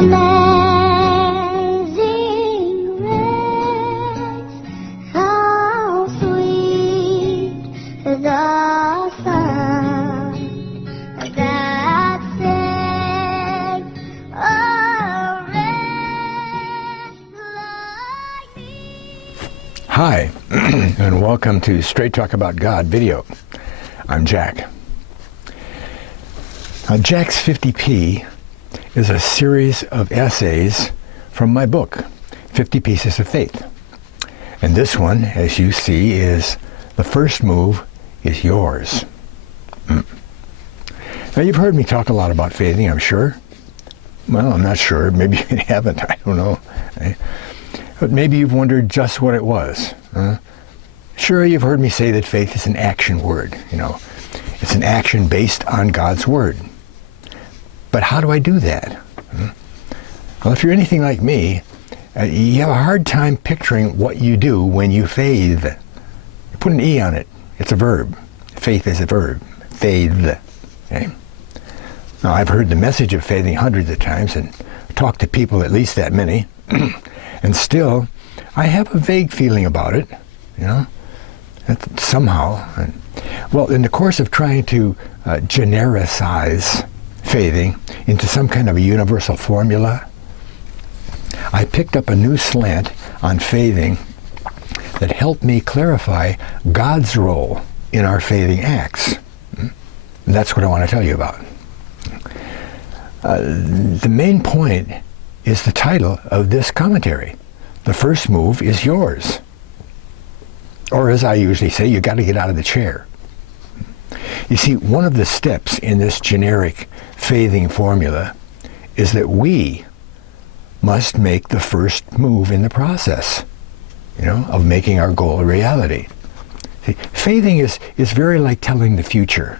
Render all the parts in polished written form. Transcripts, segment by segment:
Amazing grace, how sweet the sound that saved a wretch like me. Hi, and welcome to Straight Talk About God video. I'm Jack. JAX11050p is a series of essays from my book, 50 Pieces of Faith. And this one, as you see, is the first move is yours. Now, you've heard me talk a lot about faithing, I'm sure. Well, I'm not sure. Maybe you haven't. I don't know. But maybe you've wondered just what it was. Sure, you've heard me say that faith is an action word. It's an action based on God's Word. But how do I do that? Well, if you're anything like me, you have a hard time picturing what you do when you faith. You put an E on it. It's a verb. Faith is a verb. Faith. Okay? Now, I've heard the message of faithing hundreds of times and talked to people at least that many. And still, I have a vague feeling about it, that somehow. Well, in the course of trying to genericize faithing into some kind of a universal formula, I picked up a new slant on faithing that helped me clarify God's role in our faithing acts. And that's what I want to tell you about. The main point is the title of this commentary. The first move is yours. Or as I usually say, you got to get out of the chair. You see, one of the steps in this generic faithing formula is that we must make the first move in the process, of making our goal a reality. See, faithing is very like telling the future.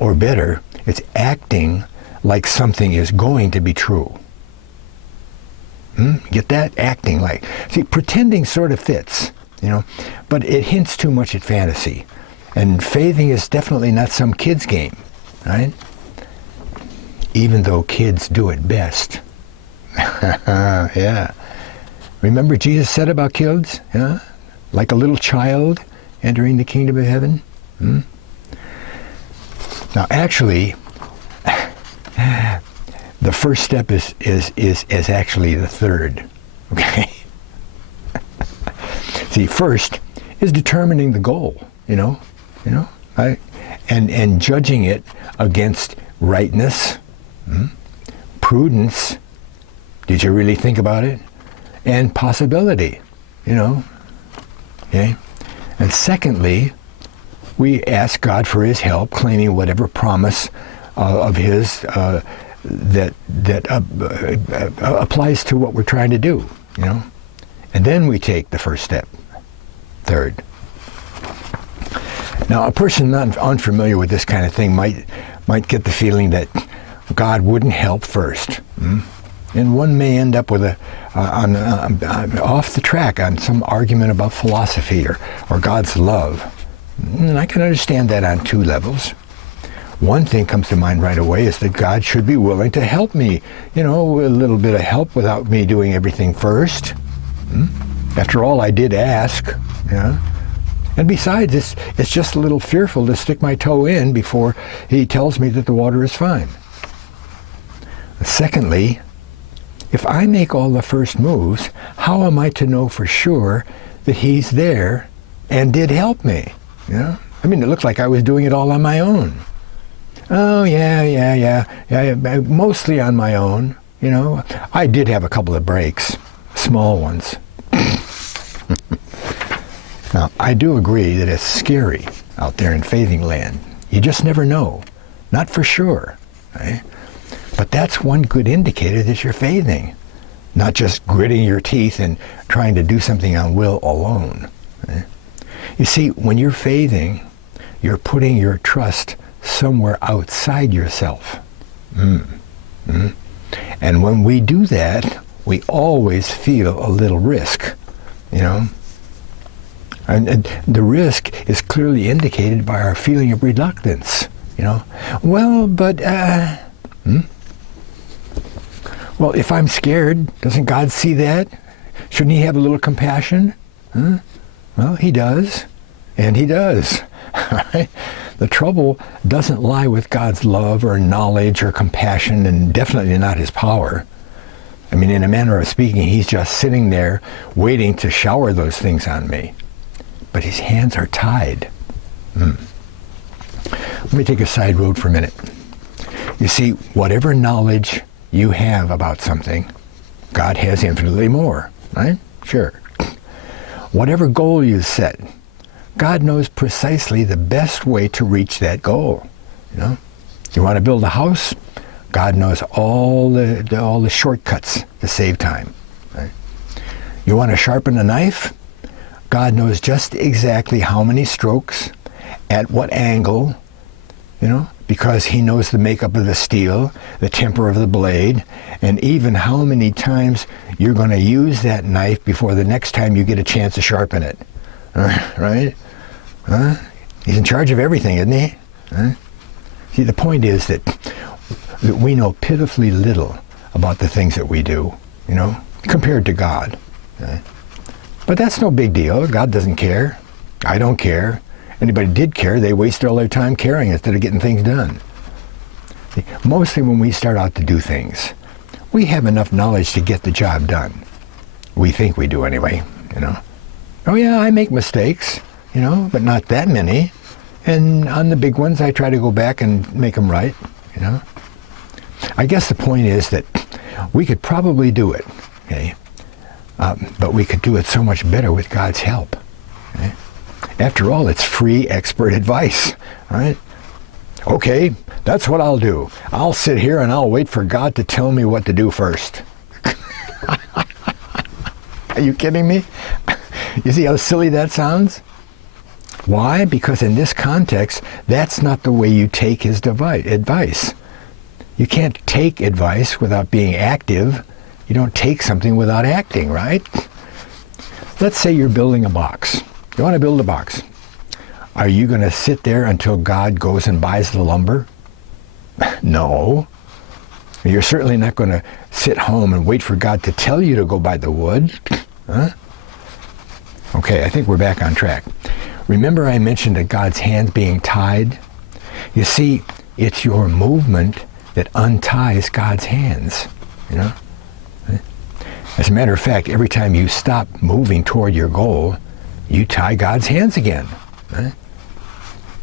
Or better, it's acting like something is going to be true. Get that? Acting like. See, pretending sort of fits, but it hints too much at fantasy. And faithing is definitely not some kid's game, right? Even though kids do it best. Yeah. Remember Jesus said about kids? Yeah? Like a little child entering the kingdom of heaven? Now, actually, the first step is actually the third. Okay? See, first is determining the goal, and judging it against rightness, prudence, did you really think about it, and possibility, okay? And secondly, we ask God for His help, claiming whatever promise of His that applies to what we're trying to do, and then we take the first step, third. Now, a person not unfamiliar with this kind of thing might get the feeling that God wouldn't help first, and one may end up with off the track on some argument about philosophy or God's love. And I can understand that on two levels. One thing comes to mind right away is that God should be willing to help me, a little bit of help without me doing everything first. After all, I did ask, And besides, it's just a little fearful to stick my toe in before He tells me that the water is fine. Secondly, if I make all the first moves, how am I to know for sure that He's there and did help me? It looked like I was doing it all on my own. Oh, yeah, mostly on my own. I did have a couple of breaks, small ones. Now, I do agree that it's scary out there in faithing land. You just never know. Not for sure. Right? But that's one good indicator that you're faithing. Not just gritting your teeth and trying to do something on will alone. Right? You see, when you're faithing, you're putting your trust somewhere outside yourself. And when we do that, we always feel a little risk, And the risk is clearly indicated by our feeling of reluctance, Well, but Well, if I'm scared, doesn't God see that? Shouldn't he have a little compassion? Huh? Well, he does. And he does. Right? The trouble doesn't lie with God's love or knowledge or compassion, and definitely not his power. I mean, in a manner of speaking, he's just sitting there waiting to shower those things on me. But his hands are tied. Let me take a side road for a minute. You see, whatever knowledge you have about something, God has infinitely more, right? Sure. Whatever goal you set, God knows precisely the best way to reach that goal. You know, you want to build a house, God knows all the shortcuts to save time. Right? You want to sharpen a knife, God knows just exactly how many strokes, at what angle, you know, because he knows the makeup of the steel, the temper of the blade, and even how many times you're going to use that knife before the next time you get a chance to sharpen it. Right? He's in charge of everything, isn't he? See, the point is that we know pitifully little about the things that we do, you know, compared to God. But that's no big deal. God doesn't care. I don't care. Anybody did care, they wasted all their time caring instead of getting things done. See, mostly when we start out to do things, we have enough knowledge to get the job done. We think we do anyway, you know. Oh yeah, I make mistakes, you know, but not that many. And on the big ones, I try to go back and make them right, you know. I guess the point is that we could probably do it, okay? But we could do it so much better with God's help. Okay? After all, it's free expert advice, right? Okay, that's what I'll do. I'll sit here and I'll wait for God to tell me what to do first. Are you kidding me? You see how silly that sounds? Why? Because in this context, that's not the way you take his advice. You can't take advice without being active. You don't take something without acting, right? Let's say you're building a box. You want to build a box. Are you going to sit there until God goes and buys the lumber? No. You're certainly not going to sit home and wait for God to tell you to go buy the wood. Huh? Okay, I think we're back on track. Remember I mentioned that God's hands being tied? You see, it's your movement that unties God's hands, you know? As a matter of fact, every time you stop moving toward your goal, you tie God's hands again. Right?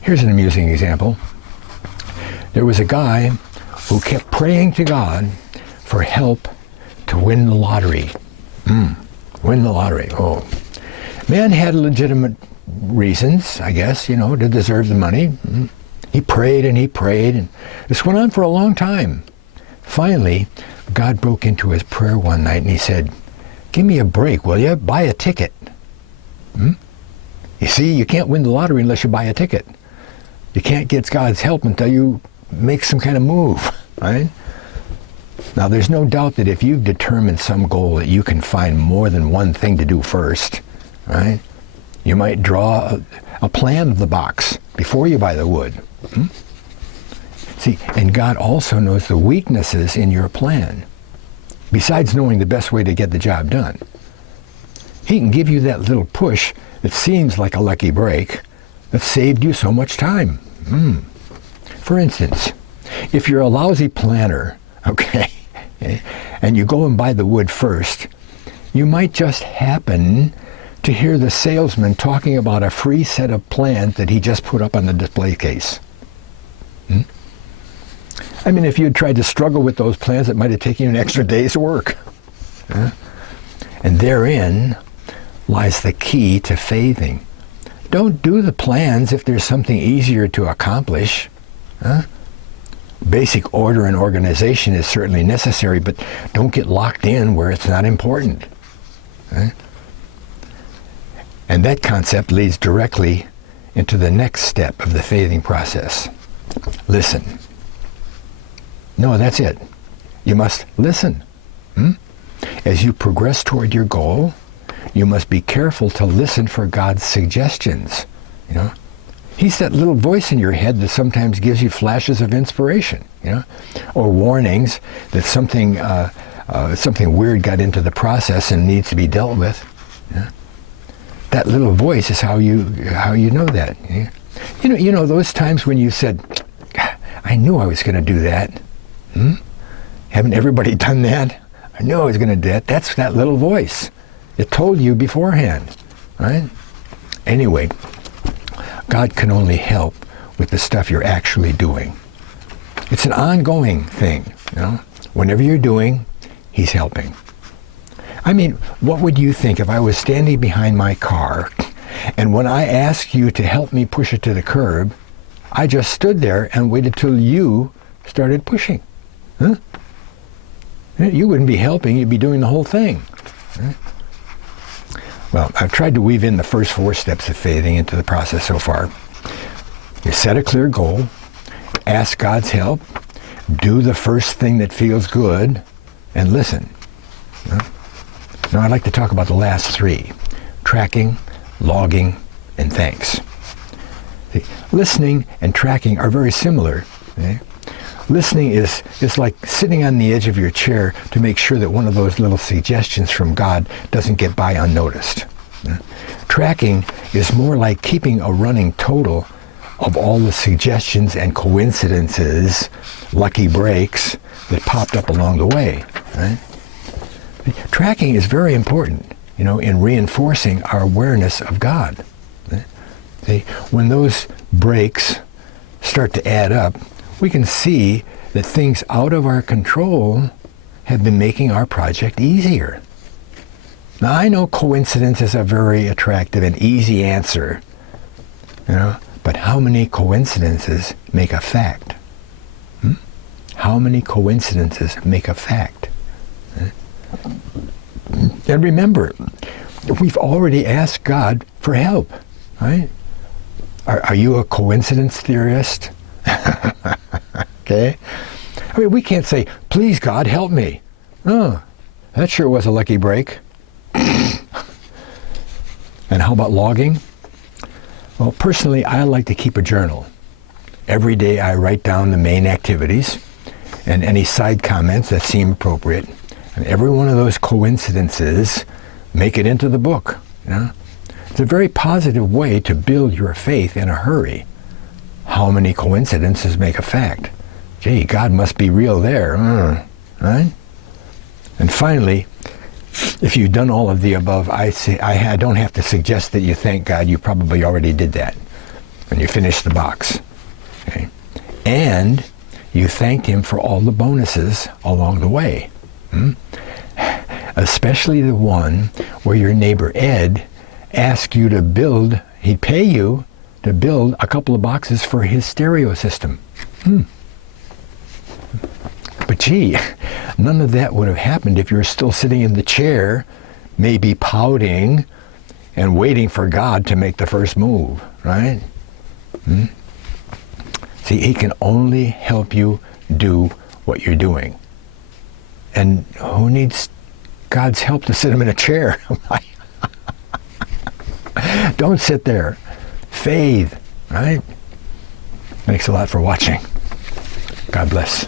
Here's an amusing example. There was a guy who kept praying to God for help to win the lottery. Win the lottery. Oh. Man had legitimate reasons, I guess, you know, to deserve the money. He prayed, and this went on for a long time. Finally, God broke into his prayer one night and he said, "Give me a break, will you? Buy a ticket." You see, you can't win the lottery unless you buy a ticket. You can't get God's help until you make some kind of move, right? Now, there's no doubt that if you've determined some goal that you can find more than one thing to do first, right? You might draw a plan of the box before you buy the wood. See, and God also knows the weaknesses in your plan, besides knowing the best way to get the job done. He can give you that little push that seems like a lucky break that saved you so much time. For instance, if you're a lousy planner, okay, and you go and buy the wood first, you might just happen to hear the salesman talking about a free set of plans that he just put up on the display case. I mean, if you had tried to struggle with those plans, it might have taken you an extra day's work. And therein lies the key to faithing. Don't do the plans if there's something easier to accomplish. Basic order and organization is certainly necessary, but don't get locked in where it's not important. And that concept leads directly into the next step of the faithing process. Listen. No, that's it. You must listen. As you progress toward your goal, you must be careful to listen for God's suggestions. You know, He's that little voice in your head that sometimes gives you flashes of inspiration, you know, or warnings that something something weird got into the process and needs to be dealt with. Yeah? That little voice is how you know that. Yeah? You know those times when you said, I knew I was going to do that. Haven't everybody done that? I knew I was going to do that. That's that little voice. It told you beforehand, right? Anyway, God can only help with the stuff you're actually doing. It's an ongoing thing, you know. Whenever you're doing, He's helping. I mean, what would you think if I was standing behind my car and when I asked you to help me push it to the curb, I just stood there and waited till you started pushing? Huh? You wouldn't be helping, you'd be doing the whole thing. Huh? Well, I've tried to weave in the first 4 steps of faithing into the process so far. You set a clear goal, ask God's help, do the first thing that feels good, and listen. Now I'd like to talk about the last 3, tracking, logging, and thanks. See, listening and tracking are very similar. Okay? Listening is like sitting on the edge of your chair to make sure that one of those little suggestions from God doesn't get by unnoticed. Tracking is more like keeping a running total of all the suggestions and coincidences, lucky breaks, that popped up along the way. Right? Tracking is very important, in reinforcing our awareness of God. See, when those breaks start to add up, we can see that things out of our control have been making our project easier. Now, I know coincidence is a very attractive and easy answer, but how many coincidences make a fact? How many coincidences make a fact? And remember, we've already asked God for help, right? Are you a coincidence theorist? Okay? I mean, we can't say, please God, help me. Oh, that sure was a lucky break. And how about logging? Well, personally, I like to keep a journal. Every day I write down the main activities and any side comments that seem appropriate. And every one of those coincidences make it into the book. It's a very positive way to build your faith in a hurry. How many coincidences make a fact? Gee, God must be real there, right? And finally, if you've done all of the above, I don't have to suggest that you thank God. You probably already did that when you finished the box. Okay? And you thanked Him for all the bonuses along the way. Especially the one where your neighbor Ed asked you to build, he'd pay you to build a couple of boxes for his stereo system. But gee, none of that would have happened if you were still sitting in the chair, maybe pouting and waiting for God to make the first move, right? See, He can only help you do what you're doing. And who needs God's help to sit him in a chair? Don't sit there. Faith, right? Thanks a lot for watching. God bless.